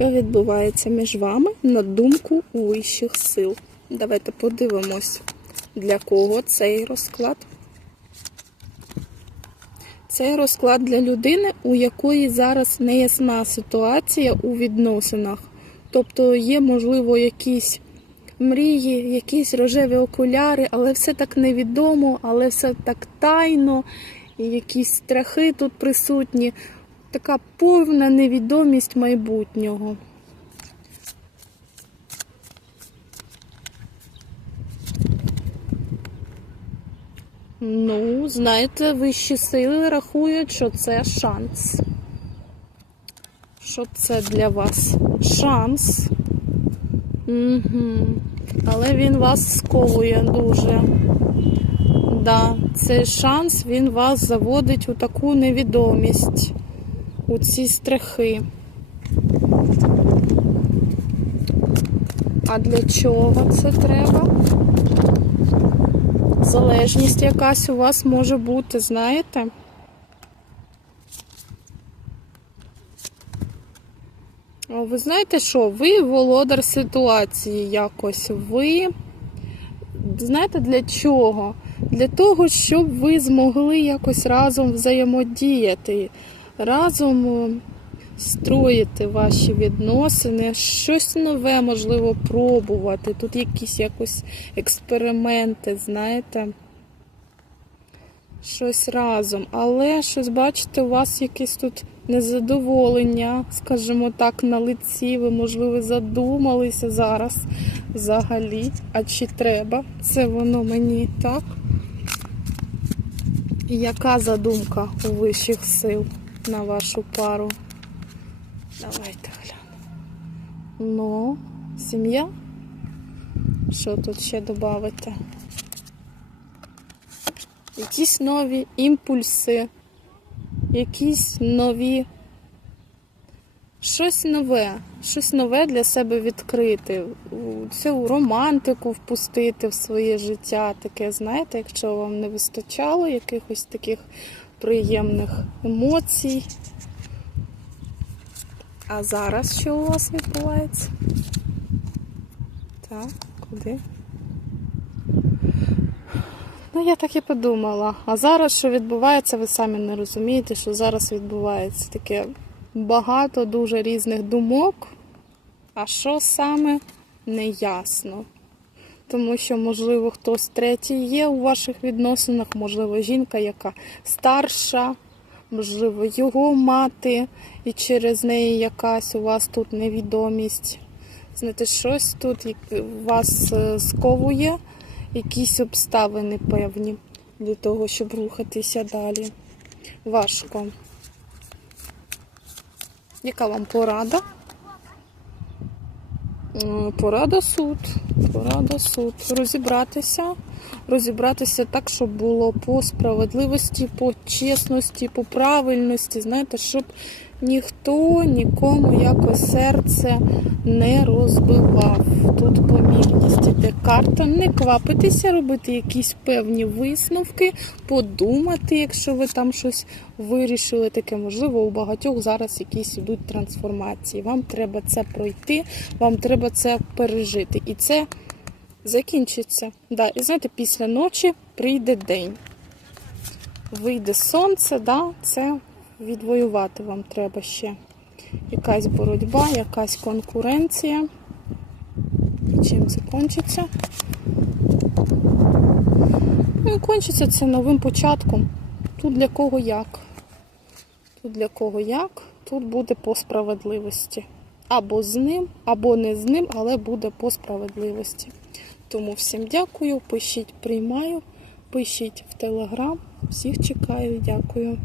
Що відбувається між вами на думку вищих сил? Давайте подивимось, для кого цей розклад. Цей розклад для людини, у якої зараз неясна ситуація у відносинах. Тобто є, можливо, якісь мрії, якісь рожеві окуляри, але все так невідомо, але все так тайно, якісь страхи тут присутні. Така повна невідомість майбутнього. Ну, знаєте, вищі сили рахують, що це шанс. Що це для вас? Шанс. Угу. Але він вас сковує дуже. Да, цей шанс він вас заводить у таку невідомість, у ці страхи. А для чого це треба? Залежність якась у вас може бути, знаєте? Ви знаєте що? Ви володар ситуації якось. Ви знаєте для чого? Для того, щоб ви змогли якось разом взаємодіяти, разом строїти ваші відносини, щось нове можливо пробувати. Тут якісь якось експерименти, знаєте. Щось разом. Але щось, бачите, у вас якесь тут незадоволення, скажімо так, на лиці. Ви, можливо, задумалися зараз взагалі. А чи треба? Це воно мені так? Яка задумка у вищих сил на вашу пару? Давайте глянемо. Ну, сім'я? Що тут ще додати? Якісь нові імпульси, якісь нові. Щось нове, щось нове для себе відкрити, цю романтику впустити в своє життя. Таке, знаєте, якщо вам не вистачало якихось таких приємних емоцій. А зараз що у вас відбувається? Так, куди? Ну, я так і подумала. А зараз, що відбувається, ви самі не розумієте, що зараз відбувається таке багато дуже різних думок. А що саме не ясно. Тому що, можливо, хтось третій є у ваших відносинах, можливо, жінка, яка старша, можливо, його мати, і через неї якась у вас тут невідомість. Знаєте, щось тут вас е, сковує, якісь обставини певні для того, щоб рухатися далі. Важко. Яка вам порада? Порада суд. Порада суд. Розібратися. Розібратися так, щоб було по справедливості, по чесності, по правильності. Знаєте, щоб ніхто нікому якось серце не розбивав. Тут помірність іде карта. Не квапитися, робити якісь певні висновки, подумати, якщо ви там щось вирішили таке. Можливо, у багатьох зараз якісь ідуть трансформації. Вам треба це пройти, вам треба це пережити. І це закінчиться. Да, і знаєте, після ночі прийде день. Вийде сонце, да, це відвоювати вам треба ще. Якась боротьба, якась конкуренція. Чим це кончиться? Ну і кончиться це новим початком. Тут для кого як. Тут для кого як, тут буде по справедливості. Або з ним, або не з ним, але буде по справедливості. Тому всім дякую, пишіть, приймаю, пишіть в телеграм. Всіх чекаю, дякую.